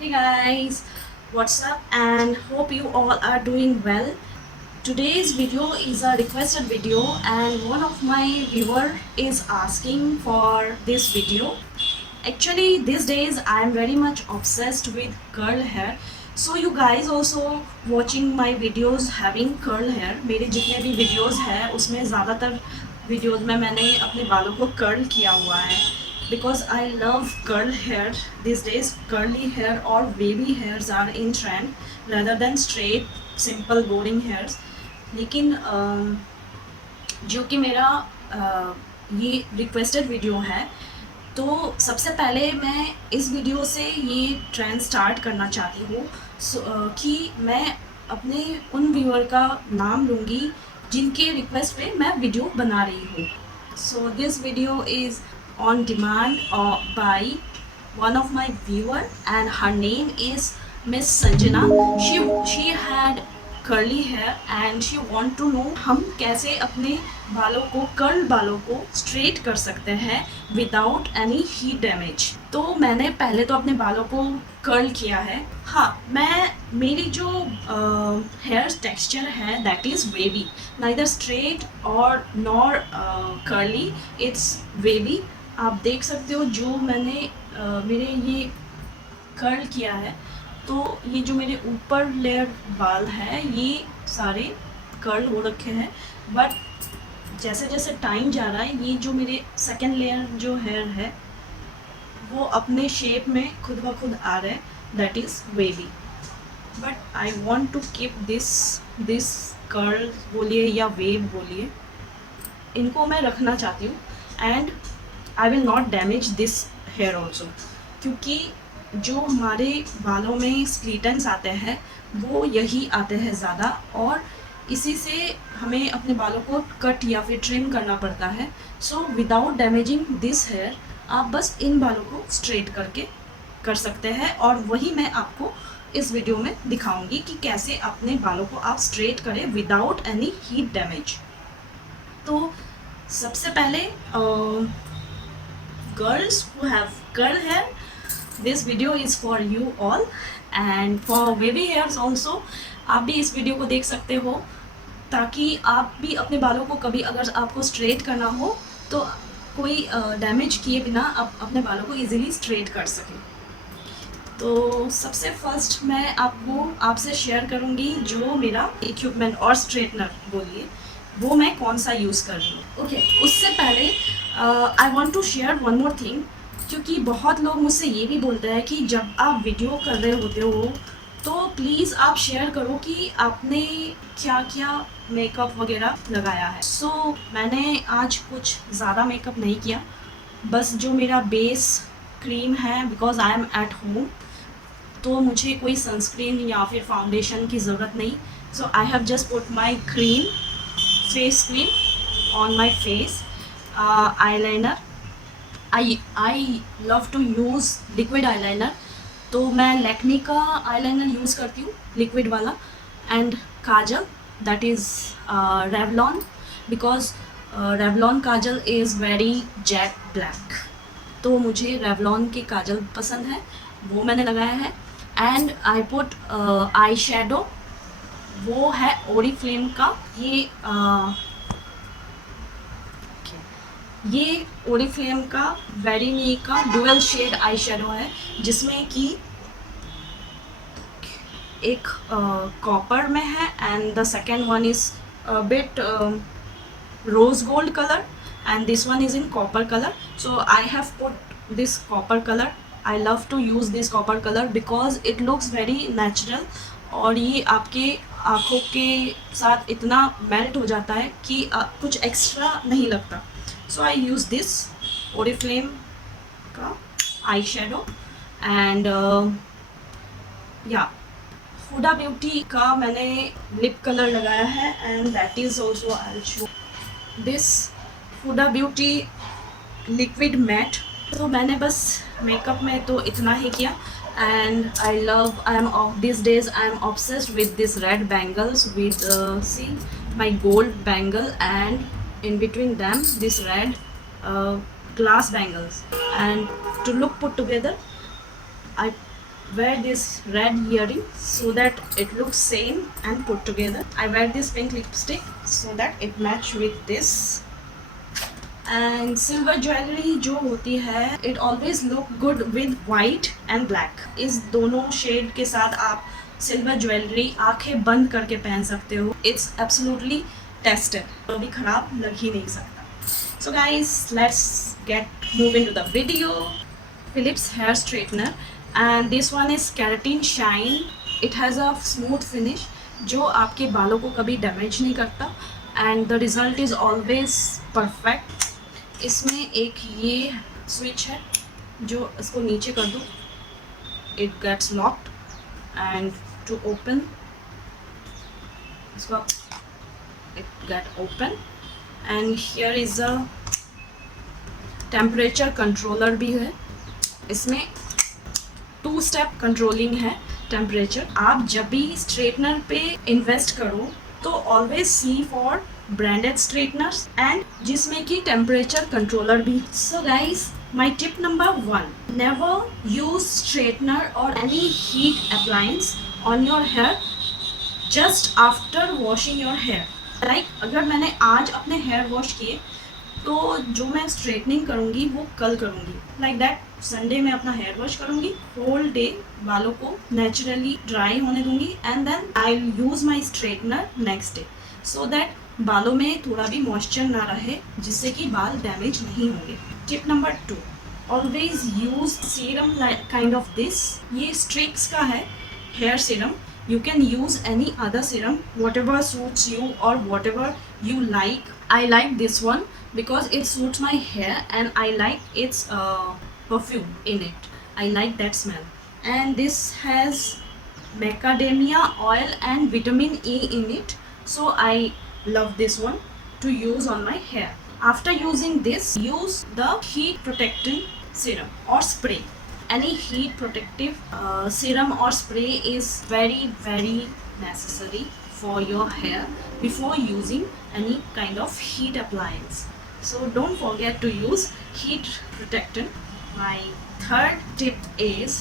Hey guys, what's up and hope you all are doing well. Today's video is a requested video and one of my viewer is asking for this video. Actually these days I am very much obsessed with curl hair. So you guys also watching my videos having curl hair. मेरे जितने भी videos हैं उसमें ज़्यादातर videos में मैंने अपने बालों को curl किया हुआ है because I love curl hair these days. Curly hair or wavy hairs are in trend rather than straight simple boring hairs. लेकिन जो कि मेरा ये रिक्वेस्टेड वीडियो है, तो सबसे पहले मैं इस वीडियो से ये ट्रेंड स्टार्ट करना चाहती हूँ कि मैं अपने उन व्यूअर का नाम लूँगी जिनके रिक्वेस्ट पे मैं वीडियो बना रही हूँ. So this video is on demand by one of my viewer and her name is Miss Sanjana. She had curly hair and she want to know हम कैसे अपने बालों को कर्ल बालों को स्ट्रेट कर सकते हैं विदाउट एनी हीट डैमेज. तो मैंने पहले तो अपने बालों को कर्ल किया है. हाँ, मेरी जो हेयर टेक्सचर है that is wavy, neither straight और नॉर कर्ली, इट्स वेवी. आप देख सकते हो जो मैंने मेरे ये कर्ल किया है, तो ये जो मेरे ऊपर लेयर बाल है ये सारे कर्ल हो रखे हैं. बट जैसे जैसे टाइम जा रहा है ये जो मेरे सेकेंड लेयर जो हेयर है वो अपने शेप में खुद ब खुद आ रहे हैं, that is wavy. But I want to keep this curl बोलिए या वेव बोलिए, इनको मैं रखना चाहती हूँ. And I will not damage this hair also, क्योंकि जो हमारे बालों में स्प्लिटेंस आते हैं वो यही आते हैं ज़्यादा, और इसी से हमें अपने बालों को कट या फिर ट्रिम करना पड़ता है. So without damaging this hair आप बस इन बालों को स्ट्रेट करके कर सकते हैं, और वही मैं आपको इस वीडियो में दिखाऊंगी कि कैसे अपने बालों को आप स्ट्रेट करें विदाउट एनी हीट डैमेज. तो सबसे पहले girls who have curl hair, this video is for you all, and for wavy hairs also आप भी इस वीडियो को देख सकते हो, ताकि आप भी अपने बालों को कभी अगर आपको स्ट्रेट करना हो तो कोई डैमेज किए बिना आप अपने बालों को इजीली स्ट्रेट कर सकें. तो सबसे फर्स्ट मैं आपसे शेयर करूँगी जो मेरा इक्विपमेंट और स्ट्रेटनर बोलिए वो मैं कौन सा यूज़ कर रही हूँ. ओके, उससे पहले I want to share one more thing, क्योंकि बहुत लोग मुझसे ये भी बोलते हैं कि जब आप वीडियो कर रहे होते हो तो प्लीज़ आप शेयर करो कि आपने क्या क्या मेकअप वगैरह लगाया है. सो मैंने आज कुछ ज़्यादा मेकअप नहीं किया, बस जो मेरा बेस क्रीम है, because I am at home तो मुझे कोई सनस्क्रीन या फिर फाउंडेशन की ज़रूरत नहीं. So I have just put my cream, face cream on my face, eyeliner. I love to use liquid eyeliner, तो मैं लैक्मी का eyeliner यूज़ करती हूँ लिक्विड वाला. And Kajal, that is Revlon, because Revlon Kajal is very jet black, तो मुझे Revlon के काजल पसंद है, वो मैंने लगाया है. And I put eye shadow, वो है ओरिफ्लेम का. ये ओरिफ्लेम का वेरीनी का डुअल शेड आई शेडो है, जिसमें कि एक कॉपर में है and the second one is bit rose gold colour and this one is in copper colour. So I have put this copper colour. I love to use this copper colour because it looks very natural, और ये आपके आँखों के साथ इतना melt हो जाता है कि कुछ एक्स्ट्रा नहीं लगता. सो आई यूज़ दिस ओरिफ्लेम का आई शेडो. एंड या हुडा ब्यूटी का मैंने लिप कलर लगाया है, and that is also I show this Huda Beauty liquid matte. तो मैंने बस मेकअप में तो इतना ही किया. And I am these days I am obsessed with these red bangles with see my gold bangle, and in between them this red glass bangles, and to look put together I wear this red earring so that it looks same and put together. I wear this pink lipstick so that it match with this. And silver jewellery जो होती है it always look good with white and black. इस दोनों shade के साथ आप silver jewellery आंखें बंद करके पहन सकते हो. इट्स एब्सोल्युटली टेस्टेड, तो भी खराब लग ही नहीं सकता. So guys, let's get move into the video. Philips hair straightener and this one is keratin shine. It has a smooth finish जो आपके बालों को कभी डैमेज नहीं करता and the result is always perfect. इसमें एक ये स्विच है जो इसको नीचे कर दूँ it gets locked and to open इसको it get open and here is a temperature controller भी है. इसमें 2 स्टेप कंट्रोलिंग है टेम्परेचर. आप जब भी स्ट्रेटनर पे इन्वेस्ट करो तो always see for branded straighteners and जिसमें कि टेम्परेचर कंट्रोलर भी. So guys, my tip number 1, never use straightener और any heat appliance on your hair just after washing your hair. Like अगर मैंने आज अपने हेयर वॉश किए तो जो मैं स्ट्रेटनिंग करूँगी वो कल करूँगी. लाइक दैट संडे में अपना हेयर वॉश करूँगी, होल डे बालों को नेचुरली ड्राई होने दूँगी and then I will use my straightener next day so that बालों में थोड़ा भी मॉइस्चर ना रहे जिससे कि बाल डैमेज नहीं होंगे. Tip number 2, always use serum kind of this. ये स्ट्रिक्स का है hair serum. You can use any other serum, whatever suits you or whatever you like. I like this one because it suits my hair and I like its perfume in it. I like that smell. And this has macadamia oil and vitamin E in it. So I love this one to use on my hair. After using this, use the heat protecting serum or spray. Any heat protective serum or spray is very necessary for your hair before using any kind of heat appliance. So don't forget to use heat protectant. My third tip is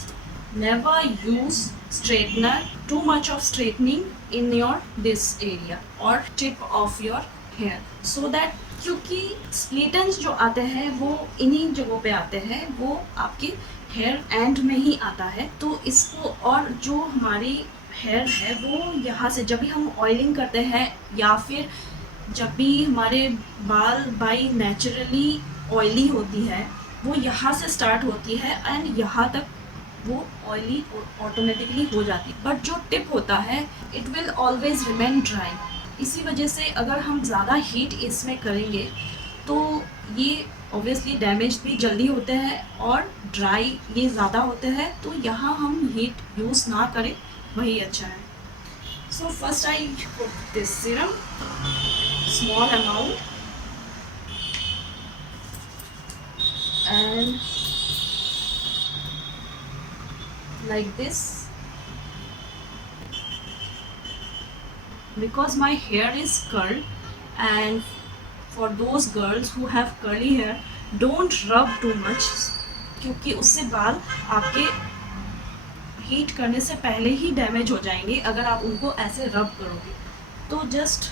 never use straightener, too much of straightening in your this area or tip of your hair, so that क्योंकि split ends जो आते हैं वो इन्हीं जगहों पे आते हैं, वो आपके हेयर एंड में ही आता है. तो इसको और जो हमारी हेयर है वो यहाँ से जब भी हम ऑयलिंग करते हैं या फिर जब भी हमारे बाल बाई नेचुरली ऑयली होती है वो यहाँ से स्टार्ट होती है एंड यहाँ तक वो ऑयली ऑटोमेटिकली हो जाती है. बट जो टिप होता है it will always remain dry. इसी वजह से अगर हम ज़्यादा हीट इसमें करेंगे तो ये ऑब्वियसली डैमेज भी जल्दी होते हैं और ड्राई ये ज़्यादा होते हैं. तो यहाँ हम हीट यूज़ ना करें वही अच्छा है. So first I put this serum, small amount and like this. Because my hair is curled and for those girls who have curly hair, don't rub too much क्योंकि उससे बाल आपके हीट करने से पहले ही डैमेज हो जाएंगे अगर आप उनको ऐसे रब करोगे. तो just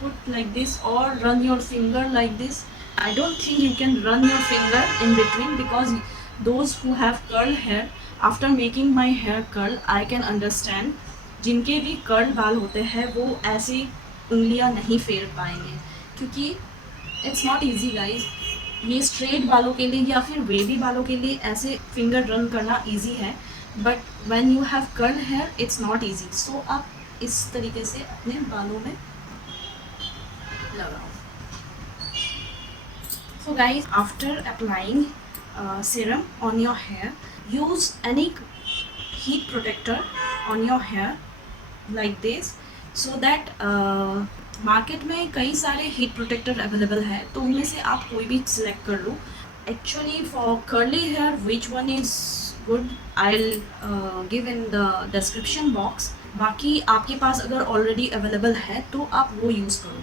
put like this or run your finger like this. I don't think you can run your finger in between because those who have curl hair, after making my hair curl, I can understand जिनके भी curl बाल होते हैं वो ऐसी उंगलियां नहीं फेर पाएंगे क्योंकि इट्स नॉट इजी गाइज. ये स्ट्रेट बालों के लिए या फिर वेवी बालों के लिए ऐसे फिंगर रन करना इजी है but when you have curl hair it's not easy. So आप इस तरीके से अपने बालों में लगाओ. So guys, after applying serum on your hair, use any heat protector on your hair like this so that market में कई सारे हीट प्रोटेक्टर अवेलेबल है तो उनमें से आप कोई भी सिलेक्ट कर लो. Actually for curly hair which one is good I will give in the description box. बाकी आपके पास अगर ऑलरेडी अवेलेबल है तो आप वो यूज़ करो.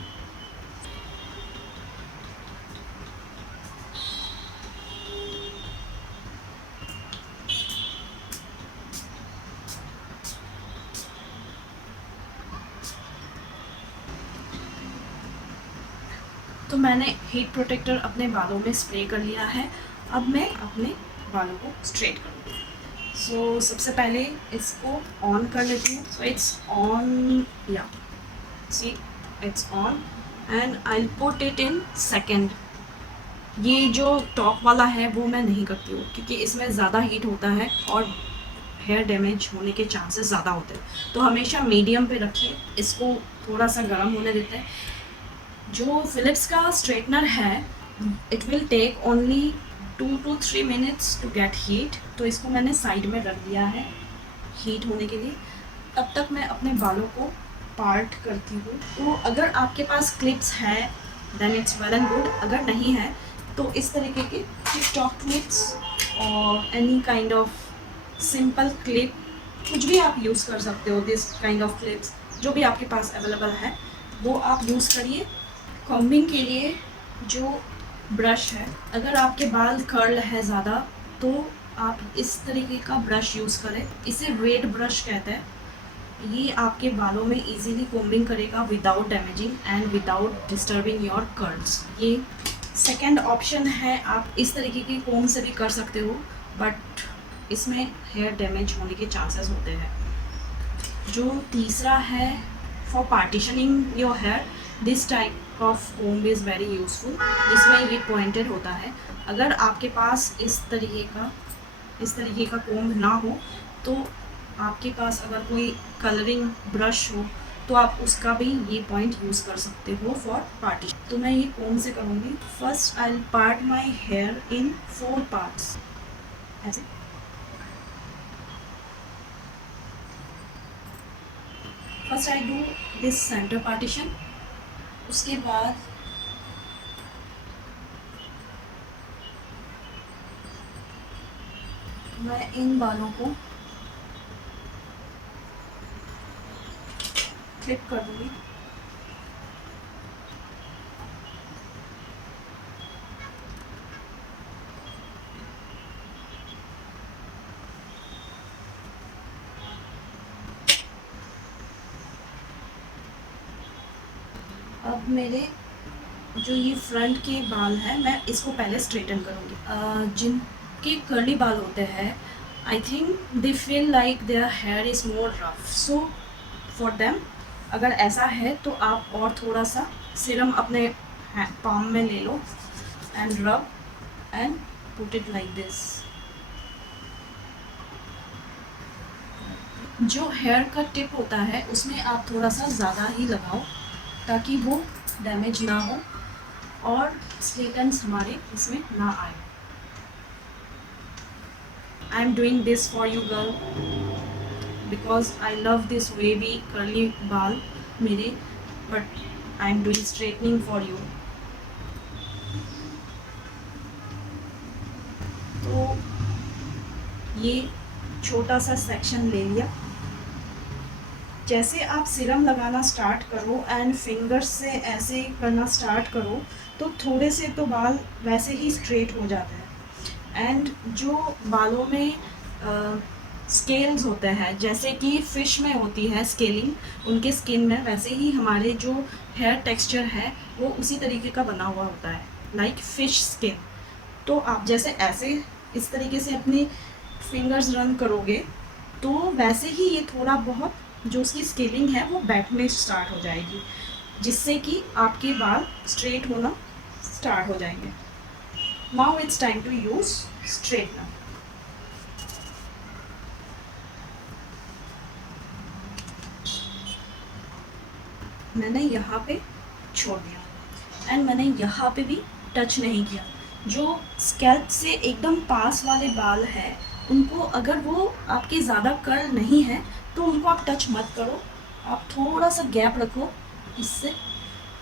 तो मैंने हीट प्रोटेक्टर अपने बालों में स्प्रे कर लिया है। अब मैं अपने बालों को स्ट्रेट करूँगी। सो सबसे पहले इसको ऑन कर लेती हूँ। सो इट्स ऑन, या see it's on and I put it in second. ये जो टॉप वाला है वो मैं नहीं करती हूँ क्योंकि इसमें ज़्यादा हीट होता है और हेयर डैमेज होने के चांसेस ज़्यादा होते हैं। तो हमेशा मीडियम पे रखिए, इसको थोड़ा सा गर्म होने देते हैं। जो फ़िलिप्स का स्ट्रेटनर है it will take only 2 to 3 minutes to get heat. तो इसको मैंने साइड में रख दिया है हीट होने के लिए। तब तक मैं अपने बालों को पार्ट करती हूँ। तो अगर आपके पास क्लिप्स है then it's well and good, अगर नहीं है तो इस तरीके के टिकटॉक क्लिप्स और any kind of simple clip, कुछ भी आप यूज़ कर सकते हो। दिस काइंड ऑफ क्लिप्स जो भी आपके पास अवेलेबल है वो आप यूज़ करिए। कॉम्बिंग के लिए जो ब्रश है, अगर आपके बाल कर्ल है ज़्यादा तो आप इस तरीके का ब्रश यूज़ करें। इसे वेट ब्रश कहते हैं। ये आपके बालों में इजीली कॉम्बिंग करेगा without damaging and without disturbing your curls. ये सेकंड ऑप्शन है। आप इस तरीके के कोम से भी कर सकते हो बट इसमें हेयर डैमेज होने के चांसेस होते हैं। जो तीसरा है for partitioning your hair, this type of comb is very useful. इसमें ये पॉइंटेड होता है। अगर आपके पास इस तरीके का कोम्ब ना हो तो आपके पास अगर कोई कलरिंग ब्रश हो तो आप उसका भी ये पॉइंट यूज़ कर सकते हो फॉर पार्टीशन। तो मैं ये कोम्ब से करूँगी। First I will part my hair in 4 parts, ऐसे। First I do this centre partition. उसके बाद मैं इन बालों को क्लिप कर दूँगी। अब मेरे जो ये फ्रंट के बाल हैं मैं इसको पहले स्ट्रेटन करूँगी। जिनके कर्ली बाल होते हैं I think they feel like their hair is more rough, so for them अगर ऐसा है तो आप और थोड़ा सा सीरम अपने पाम में ले लो and rub and put it like this. जो हेयर का टिप होता है उसमें आप थोड़ा सा ज़्यादा ही लगाओ ताकि वो डैमेज ना हो और स्प्लिटन्स हमारे इसमें ना आए। I am doing this for you girl because I love this wavy curly बाल मेरे, but I am doing straightening for you. तो ये छोटा सा सेक्शन ले लिया। जैसे आप सीरम लगाना स्टार्ट करो एंड फिंगर्स से ऐसे करना स्टार्ट करो तो थोड़े से तो बाल वैसे ही स्ट्रेट हो जाते हैं। एंड जो बालों में स्केल्स होते हैं जैसे कि फ़िश में होती है स्केलिंग उनके स्किन में, वैसे ही हमारे जो हेयर टेक्सचर है वो उसी तरीके का बना हुआ होता है, लाइक फ़िश स्किन। तो आप जैसे ऐसे इस तरीके से अपनी फिंगर्स रन करोगे तो वैसे ही ये थोड़ा बहुत जो उसकी स्केलिंग है वो बैठने स्टार्ट हो जाएगी, जिससे कि आपके बाल स्ट्रेट होना स्टार्ट हो जाएंगे। Now it's time to use straightener. मैंने यहाँ पे छोड़ दिया एंड मैंने यहाँ पे भी टच नहीं किया। जो स्कैल्प से एकदम पास वाले बाल हैं उनको अगर वो आपके ज़्यादा कर्ल नहीं है तो उनको आप टच मत करो। आप थोड़ा सा गैप रखो इससे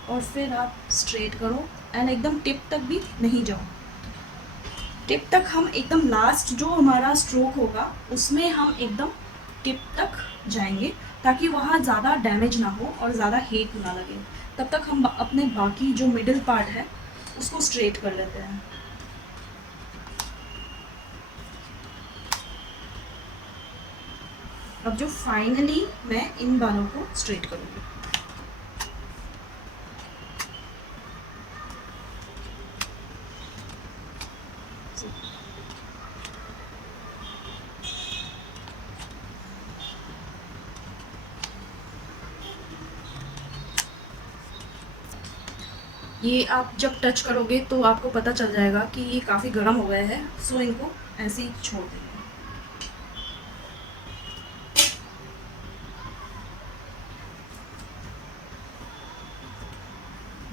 और फिर आप स्ट्रेट करो एंड एकदम टिप तक भी नहीं जाओ। टिप तक हम एकदम लास्ट जो हमारा स्ट्रोक होगा उसमें हम एकदम टिप तक जाएंगे ताकि वहाँ ज़्यादा डैमेज ना हो और ज़्यादा हीट ना लगे। तब तक हम अपने बाकी जो मिडिल पार्ट है उसको स्ट्रेट कर लेते हैं। अब जो फाइनली मैं इन बालों को स्ट्रेट करूँगी। ये आप जब टच करोगे तो आपको पता चल जाएगा कि ये काफ़ी गर्म हो गए हैं, सो इनको ऐसे ही छोड़ देंगे।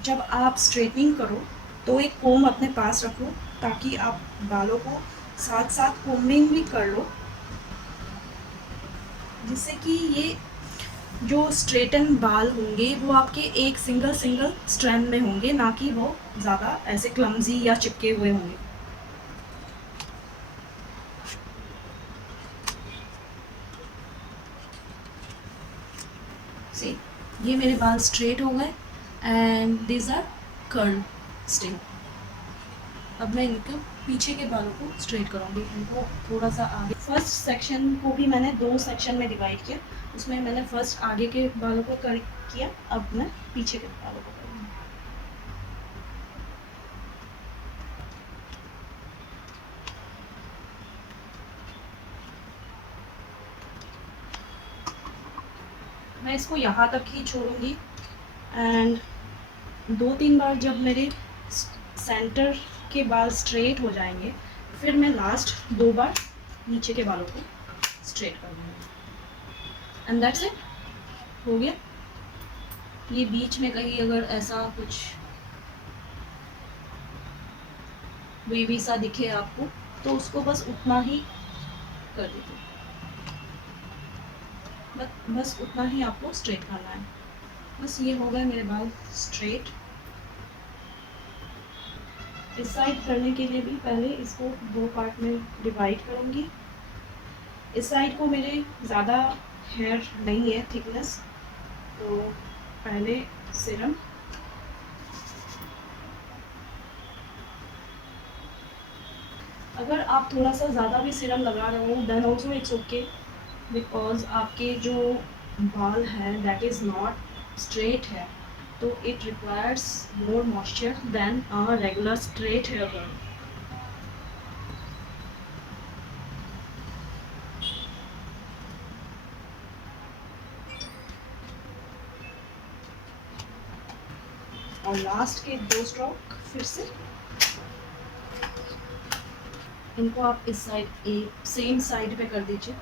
जब आप स्ट्रेटनिंग करो तो एक कोम अपने पास रखो, ताकि आप बालों को साथ साथ कोम्बिंग भी कर लो, जिससे कि ये जो स्ट्रेटन बाल होंगे वो आपके एक सिंगल सिंगल स्ट्रैंड में होंगे, ना कि वो ज़्यादा ऐसे क्लमजी या चिपके हुए होंगे। सी, ये मेरे बाल स्ट्रेट हो गए and this are curl still. अब मैं इनके पीछे के बालों को स्ट्रेट करूँगी, इनको थोड़ा सा आगे। फर्स्ट सेक्शन को भी मैंने 2 सेक्शन में डिवाइड किया, उसमें मैंने फर्स्ट आगे के बालों को करेक्ट किया, अब मैं पीछे के बालों को करूँगी। मैं इसको यहाँ तक ही छोड़ूंगी एंड 2-3 बार जब मेरे सेंटर के बाल स्ट्रेट हो जाएंगे, फिर मैं लास्ट 2 बार नीचे के बालों को स्ट्रेट कर दूँगी एंड दैट्स इट, हो गया। ये बीच में कहीं अगर ऐसा कुछ वेवी सा दिखे आपको, तो उसको बस उतना ही कर दीजिए, बस उतना ही आपको स्ट्रेट करना है। बस ये हो गए मेरे बाल स्ट्रेट। इस साइड करने के लिए भी पहले इसको 2 पार्ट में डिवाइड करूँगी। इस साइड को मेरे ज़्यादा हेयर नहीं है थिकनेस, तो पहले सीरम, अगर आप थोड़ा सा ज़्यादा भी सीरम लगा रहे हो then also it's okay, because आपके जो बाल है दैट इज़ नॉट स्ट्रेट है, तो it requires more moisture then a regular straight hair curl. और लास्ट के 2 स्ट्रोक फिर से इनको आप इस साइड एक सेम साइड पे कर दीजिए,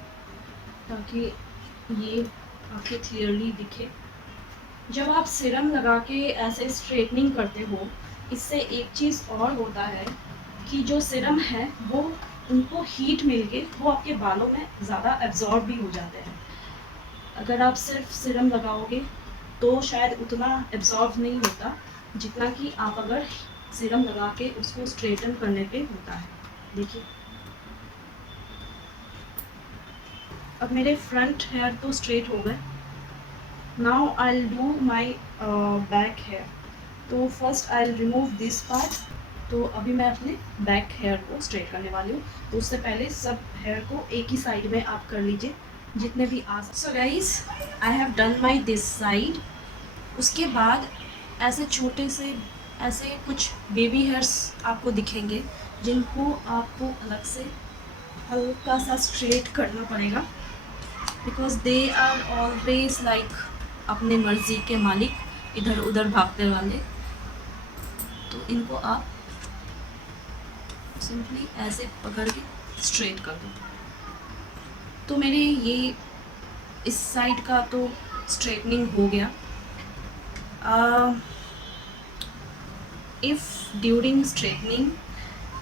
ताकि ये आपके क्लियरली दिखे। जब आप सीरम लगा के ऐसे स्ट्रेटनिंग करते हो, इससे एक चीज़ और होता है कि जो सीरम है वो उनको हीट मिलके वो आपके बालों में ज़्यादा एब्जॉर्ब भी हो जाते हैं। अगर आप सिर्फ सीरम लगाओगे तो शायद उतना एब्जॉर्ब नहीं होता, जितना कि आप अगर सीरम लगा के उसको स्ट्रेटन करने पे होता है। देखिए, अब मेरे फ्रंट हेयर तो स्ट्रेट हो गए। Now I will do my back hair. तो first I will remove this part. तो अभी मैं अपने बैक हेयर को स्ट्रेट करने वाली हूँ, तो उससे पहले सब हेयर को एक ही साइड में आप कर लीजिए, जितने भी आ सकते। So guys, I have done my this side. उसके बाद ऐसे छोटे से ऐसे कुछ बेबी हेयर्स आपको दिखेंगे, जिनको आपको अलग से हल्का सा स्ट्रेट करना पड़ेगा, because they are always like अपने मर्जी के मालिक, इधर उधर भागते वाले। तो इनको आप सिंपली ऐसे पकड़ के स्ट्रेट कर दो। तो मेरे ये इस साइड का तो स्ट्रेटनिंग हो गया। इफ़ ड्यूरिंग स्ट्रेटनिंग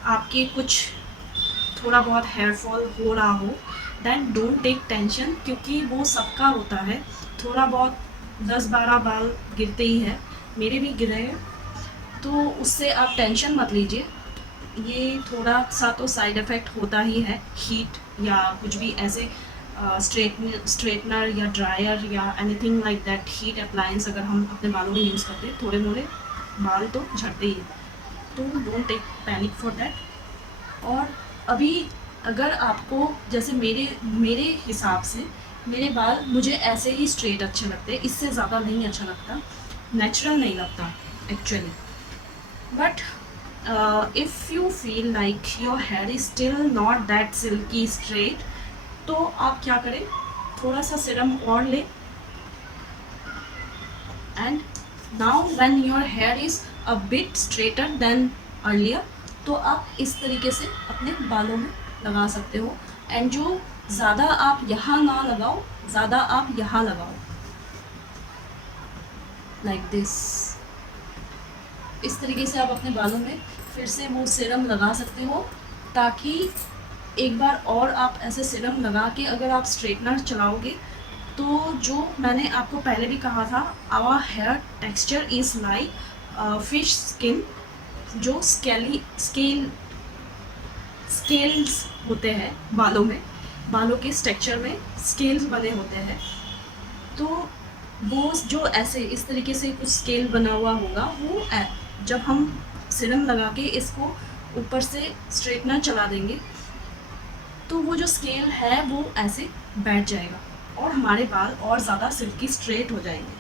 आपके कुछ थोड़ा बहुत हेयर फॉल हो रहा हो, दैन डोंट टेक टेंशन, क्योंकि वो सबका होता है। थोड़ा बहुत 10-12 बाल गिरते ही है, मेरे भी गिरे हैं, तो उससे आप टेंशन मत लीजिए। ये थोड़ा सा तो साइड इफ़ेक्ट होता ही है, हीट या कुछ भी ऐसे स्ट्रेटनर या ड्रायर या anything like that, heat appliance अगर हम अपने बालों में यूज़ करते हैं, थोड़े मोड़े बाल तो झड़ते ही, तो don't take panic for that. और अभी अगर आपको जैसे मेरे हिसाब से मेरे बाल मुझे ऐसे ही स्ट्रेट अच्छे लगते हैं, इससे ज़्यादा नहीं अच्छा लगता, नेचुरल नहीं लगता actually. But if you feel like your hair is still not that silky straight, तो आप क्या करें, थोड़ा सा सीरम और लें, and now when your hair is a bit straighter then earlier. तो आप इस तरीके से अपने बालों में लगा सकते हो। एंड जो ज़्यादा आप यहाँ ना लगाओ, ज़्यादा आप यहाँ लगाओ, लाइक दिस। इस तरीके से आप अपने बालों में फिर से वो सीरम लगा सकते हो, ताकि एक बार और आप ऐसे सीरम लगा के अगर आप स्ट्रेटनर चलाओगे तो जो मैंने आपको पहले भी कहा था, our hair texture is like fish skin. जो स्केल्स होते हैं बालों में, बालों के स्ट्रक्चर में स्केल्स बने होते हैं। तो वो जो ऐसे इस तरीके से कुछ स्केल बना हुआ होगा, वो जब हम सीरम लगा के इसको ऊपर से स्ट्रेटनर चला देंगे तो वो जो स्केल है वो ऐसे बैठ जाएगा और हमारे बाल और ज़्यादा सिल्की स्ट्रेट हो जाएंगे।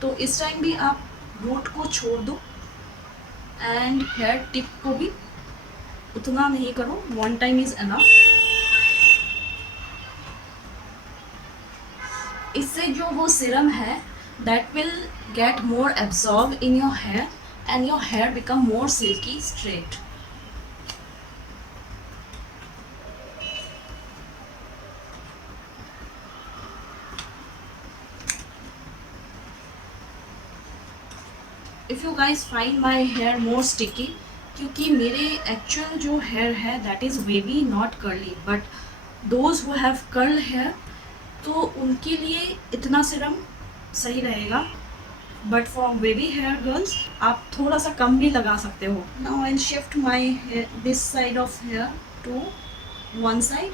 तो इस टाइम भी आप रूट को छोड़ दो एंड हेयर टिप को भी उतना नहीं करो, 1 टाइम इज़ एनफ। इससे जो वो सीरम है that will get more absorb in your hair and your hair become more silky straight. If you guys find my hair more sticky, क्योंकि मेरे एक्चुअल जो हेयर है that is wavy not curly, but those who have curl hair तो उनके लिए इतना serum सही रहेगा। But for wavy hair girls आप थोड़ा सा कम भी लगा सकते हो। Now I shift my this side of hair to one side.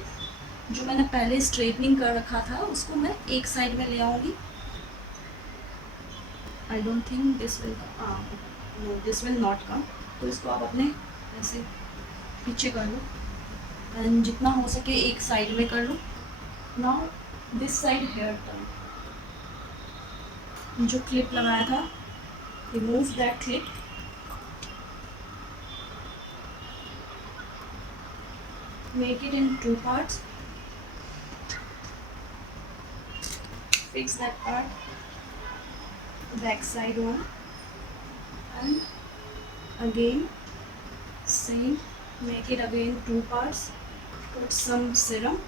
जो मैंने पहले स्ट्रेटनिंग कर रखा था उसको मैं एक साइड में ले आऊँगी। I don't think this will no, this will not come. तो इसको आप अपने ऐसे पीछे कर लो एंड जितना हो सके एक साइड में कर लो। Now this side hair turn, जो क्लिप लगाया था remove that clip, make it in 2 parts, fix that part, back side one, and again same, make it again 2 parts, put some serum,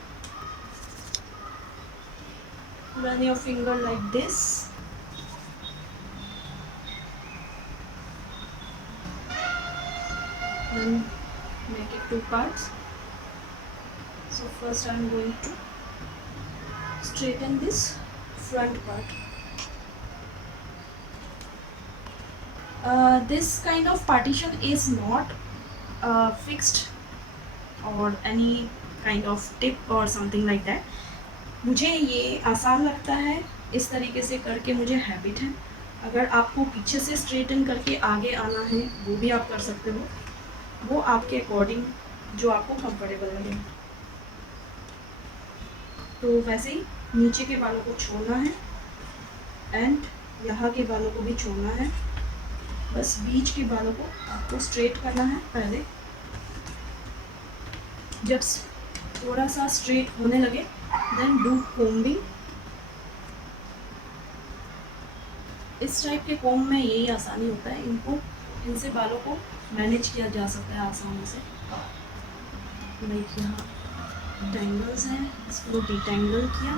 run your finger like this, then make it 2 parts. So first I am going to straighten this front part. This kind of partition is not fixed or any kind of tip or something like that. मुझे ये आसान लगता है, इस तरीके से करके मुझे हैबिट है। अगर आपको पीछे से स्ट्रेटन करके आगे आना है वो भी आप कर सकते हो, वो आपके अकॉर्डिंग जो आपको कंफर्टेबल लगे। तो वैसे ही नीचे के बालों को छोड़ना है एंड यहाँ के बालों को भी छोड़ना है। बस बीच के बालों को आपको स्ट्रेट करना है पहले। जब थोड़ा सा स्ट्रेट होने लगे देन डू कोम्बिंग। इस टाइप के कोम में यही आसानी होता है, इनसे बालों को मैनेज किया जा सकता है आसानी से। लाइक यहाँ टैंगल्स हैं, इसको डिटेंगल किया,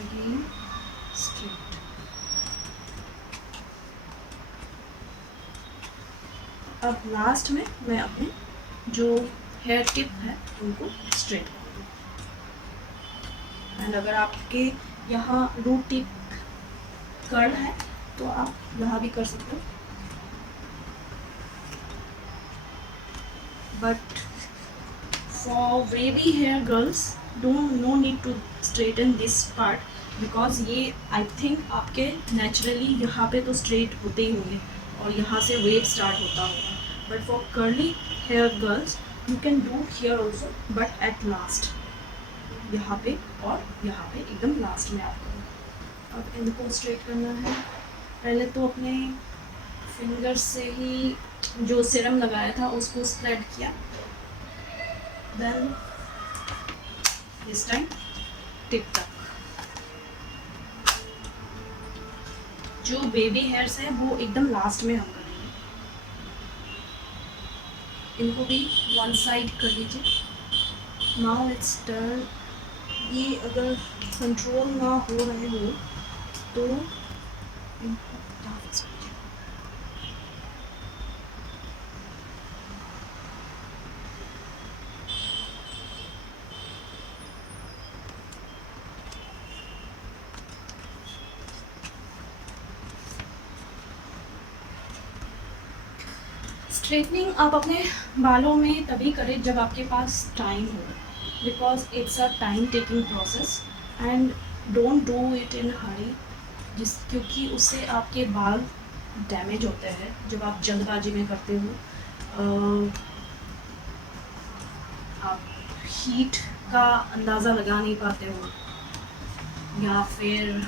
अगेन स्ट्रेट। अब लास्ट में मैं अपने जो हेयर टिप है उनको स्ट्रेट करूँगी। एंड अगर आपके यहाँ रूट टिप कर्ल है तो आप यहाँ भी कर सकते हो, but for wavy hair girls no need to straighten this part, because ये I think आपके naturally यहाँ पे तो straight होते ही होंगे और यहाँ से wave start होता होगा। but for curly hair girls you can do here also, but at last, यहाँ पे और यहाँ पे एकदम लास्ट में आप करो। अब इनको स्ट्रेट करना है। पहले तो अपने फिंगर से ही जो सीरम लगाया था उसको स्प्रेड किया, देन दिस टाइम टिप तक। जो बेबी हेयर्स है वो एकदम लास्ट में हम करेंगे। इनको भी वन साइड कर लीजिए। Now it's turn. ये अगर कंट्रोल ना हो रहे हो तो इनको डाल सकते हो। स्ट्रेटनिंग आप अपने बालों में तभी करें जब आपके पास टाइम हो, because it's a time taking process and don't do it in hurry, क्योंकि उससे आपके बाल डैमेज होते हैं जब आप जल्दबाजी में करते हो। आप हीट का अंदाज़ा लगा नहीं पाते हो, या फिर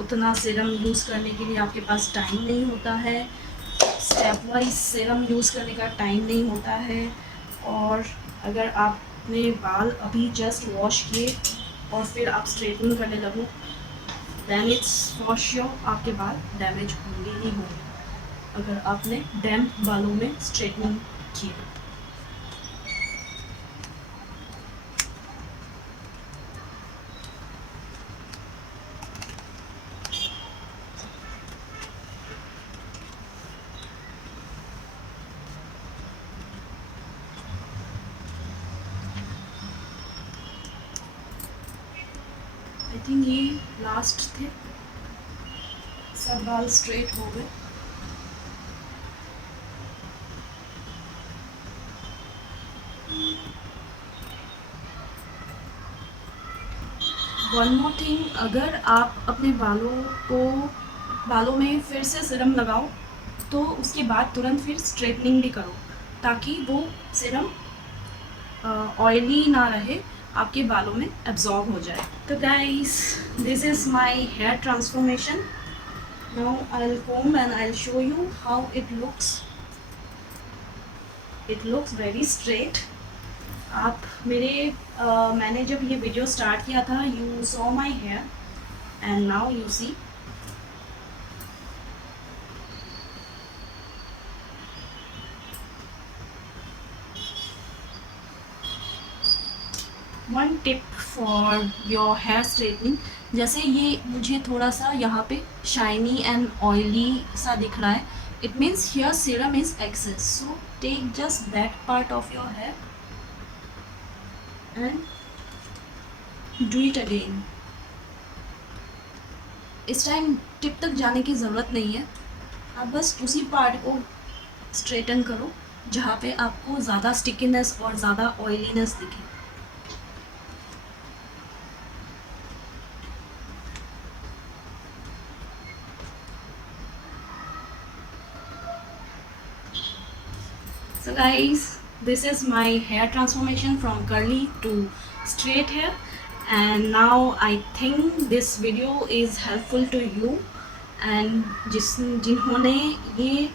उतना सीरम यूज़ करने के लिए आपके पास टाइम नहीं होता है, स्टेप वाइज सीरम यूज़ करने का टाइम नहीं होता है। और अगर आपने बाल अभी जस्ट वॉश किए और फिर आप स्ट्रेटनिंग करने लगो, देन इट्स फॉर श्योर आपके बाल डैमेज होंगे ही होंगे अगर आपने डैम्प बालों में स्ट्रेटनिंग की। आई थिंक ये लास्ट थे, सब बाल स्ट्रेट हो गए। वन मोर थिंग, अगर आप अपने बालों में फिर से सीरम लगाओ तो उसके बाद तुरंत फिर स्ट्रेटनिंग भी करो, ताकि वो सीरम ऑयली ना रहे, आपके बालों में एब्जॉर्ब हो जाए। तो guys, this is my hair transformation. Now I will comb and I'll show you how it looks. It looks very straight. आप मैंने जब ये वीडियो स्टार्ट किया था, you saw my hair and now you see. One tip for your hair straightening, जैसे ये मुझे थोड़ा सा यहाँ पे शाइनी एंड ऑयली सा दिख रहा है, it means here serum is excess, so take just that part of your hair and do it again. इस टाइम टिप तक जाने की ज़रूरत नहीं है, आप बस उसी पार्ट को स्ट्रेटन करो जहाँ पे आपको ज़्यादा स्टिकीनेस और ज़्यादा ऑयलीनेस दिखे। So guys, this is my hair transformation from curly to straight hair, and now I think this video is helpful to you, and जिन्होंने ये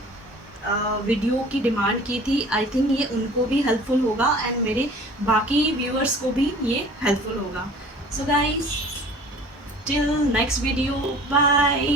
वीडियो की डिमांड की थी, आई थिंक ये उनको भी हेल्पफुल होगा एंड मेरे बाकी व्यूअर्स को भी ये हेल्पफुल होगा। So guys, till next video, bye.